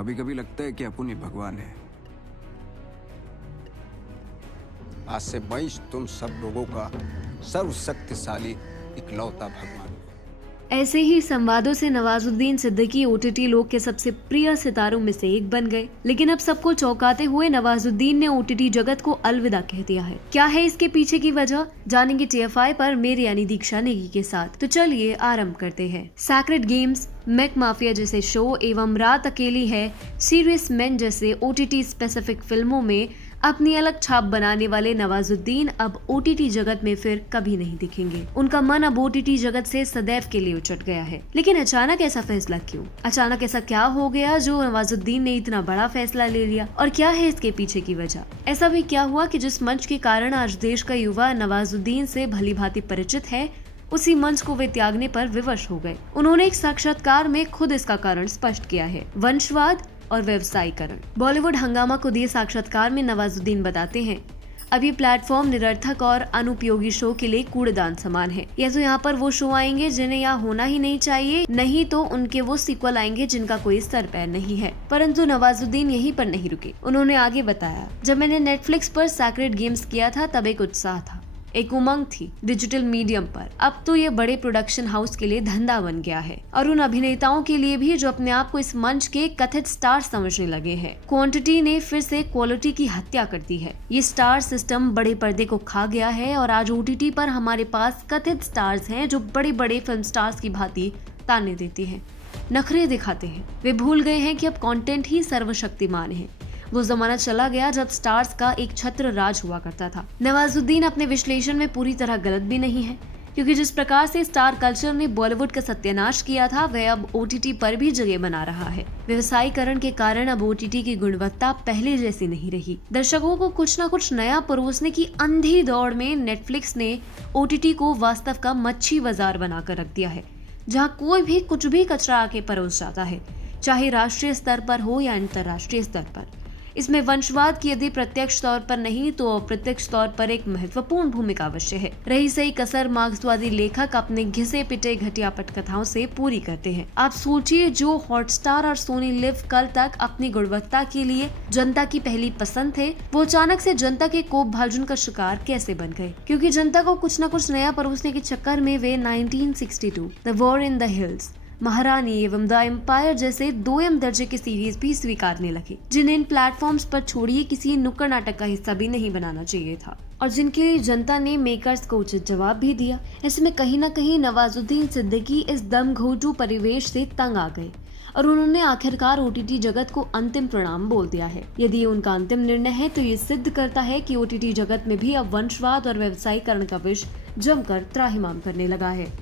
कभी कभी लगता है कि अपन ही भगवान है। आज से मैं तुम सब लोगों का सर्वशक्तिशाली इकलौता भगवान हूं। ऐसे ही संवादों से नवाजुद्दीन सिद्दीकी ओटीटी लोग के सबसे प्रिय सितारों में से एक बन गए। लेकिन अब सबको चौंकाते हुए नवाजुद्दीन ने ओटीटी जगत को अलविदा कह दिया है। क्या है इसके पीछे की वजह, जानेंगे TFI पर मेरे यानी दीक्षा नेगी के साथ। तो चलिए आरंभ करते हैं। सैक्रेड गेम्स, मेक माफिया जैसे शो एवं रात अकेली है, सीरियस मैन जैसे OTT स्पेसिफिक फिल्मों में अपनी अलग छाप बनाने वाले नवाजुद्दीन अब OTT जगत में फिर कभी नहीं दिखेंगे। उनका मन अब OTT जगत से सदैव के लिए उचट गया है। लेकिन अचानक ऐसा फैसला क्यों? अचानक ऐसा क्या हो गया जो नवाजुद्दीन ने इतना बड़ा फैसला ले लिया, और क्या है इसके पीछे की वजह? ऐसा भी क्या हुआ कि जिस मंच के कारण आज देश का युवा नवाजुद्दीन से भली भांति परिचित है, उसी मंच को वे त्यागने पर विवश हो गए। उन्होंने एक साक्षात्कार में खुद इसका कारण स्पष्ट किया है, वंशवाद और व्यवसायीकरण। बॉलीवुड हंगामा को दिए साक्षात्कार में नवाजुद्दीन बताते हैं, अब ये प्लेटफॉर्म निरर्थक और अनुपयोगी शो के लिए कूड़ेदान समान है। या तो यहाँ पर वो शो आएंगे जिन्हें यहाँ होना ही नहीं चाहिए, नहीं तो उनके वो सीक्वल आएंगे जिनका कोई सर पैर नहीं है। परंतु नवाजुद्दीन यहीं पर नहीं रुके। उन्होंने आगे बताया, जब मैंने नेटफ्लिक्स पर सैक्रेड गेम्स किया था तब एक उत्साह था, एक उमंग थी डिजिटल मीडियम पर। अब तो ये बड़े प्रोडक्शन हाउस के लिए धंधा बन गया है, और उन अभिनेताओं के लिए भी जो अपने आप को इस मंच के कथित स्टार समझने लगे हैं। क्वांटिटी ने फिर से क्वालिटी की हत्या कर दी है। ये स्टार सिस्टम बड़े पर्दे को खा गया है, और आज OTT पर हमारे पास कथित स्टार्स हैं जो बड़े बड़े फिल्म स्टार्स की भांति ताने देते हैं, नखरे दिखाते हैं। वे भूल गए हैं कि अब कंटेंट ही सर्वशक्तिमान है। वो जमाना चला गया जब स्टार्स का एक छत्र राज हुआ करता था। नवाजुद्दीन अपने विश्लेषण में पूरी तरह गलत भी नहीं है, क्योंकि जिस प्रकार से स्टार कल्चर ने बॉलीवुड का सत्यानाश किया था, वह अब OTT पर भी जगह बना रहा है। व्यवसायीकरण के कारण अब OTT की गुणवत्ता पहले जैसी नहीं रही। दर्शकों को कुछ न कुछ नया परोसने की अंधी दौड़ में नेटफ्लिक्स ने OTT को वास्तव का मच्छी बाजार बनाकर रख दिया है, जहाँ कोई भी कुछ भी कचरा आके परोस जाता है, चाहे राष्ट्रीय स्तर पर हो या अंतर्राष्ट्रीय स्तर पर। इसमें वंशवाद की यदि प्रत्यक्ष तौर पर नहीं तो अप्रत्यक्ष तौर पर एक महत्वपूर्ण भूमिका अवश्य है। रही सही कसर मार्क्सवादी लेखक अपने घिसे पिटे घटिया पटकथाओं से पूरी करते हैं। आप सोचिए, जो हॉटस्टार और सोनी लिव कल तक अपनी गुणवत्ता के लिए जनता की पहली पसंद थे, वो अचानक से जनता के कोप भाजन का शिकार कैसे बन गए? क्योंकि जनता को कुछ न कुछ नया परोसने के चक्कर में वे 1962, the war in the hills, महारानी एवं द एम्पायर जैसे 2M दर्जे के सीरीज भी स्वीकारने लगे, जिन्हें इन प्लेटफॉर्म्स पर छोड़िए किसी नुक्कड़ नाटक का हिस्सा भी नहीं बनाना चाहिए था, और जिनके लिए जनता ने मेकर्स को उचित जवाब भी दिया। ऐसे में कहीं न कहीं नवाजुद्दीन सिद्दीकी इस दमघोटू परिवेश से तंग आ गए, और उन्होंने आखिरकार OTT जगत को अंतिम प्रणाम बोल दिया है। यदि ये उनका अंतिम निर्णय है तो ये सिद्ध करता है कि OTT जगत में भी अब वंशवाद और व्यवसायीकरण का विष जमकर त्राहिमाम करने लगा है।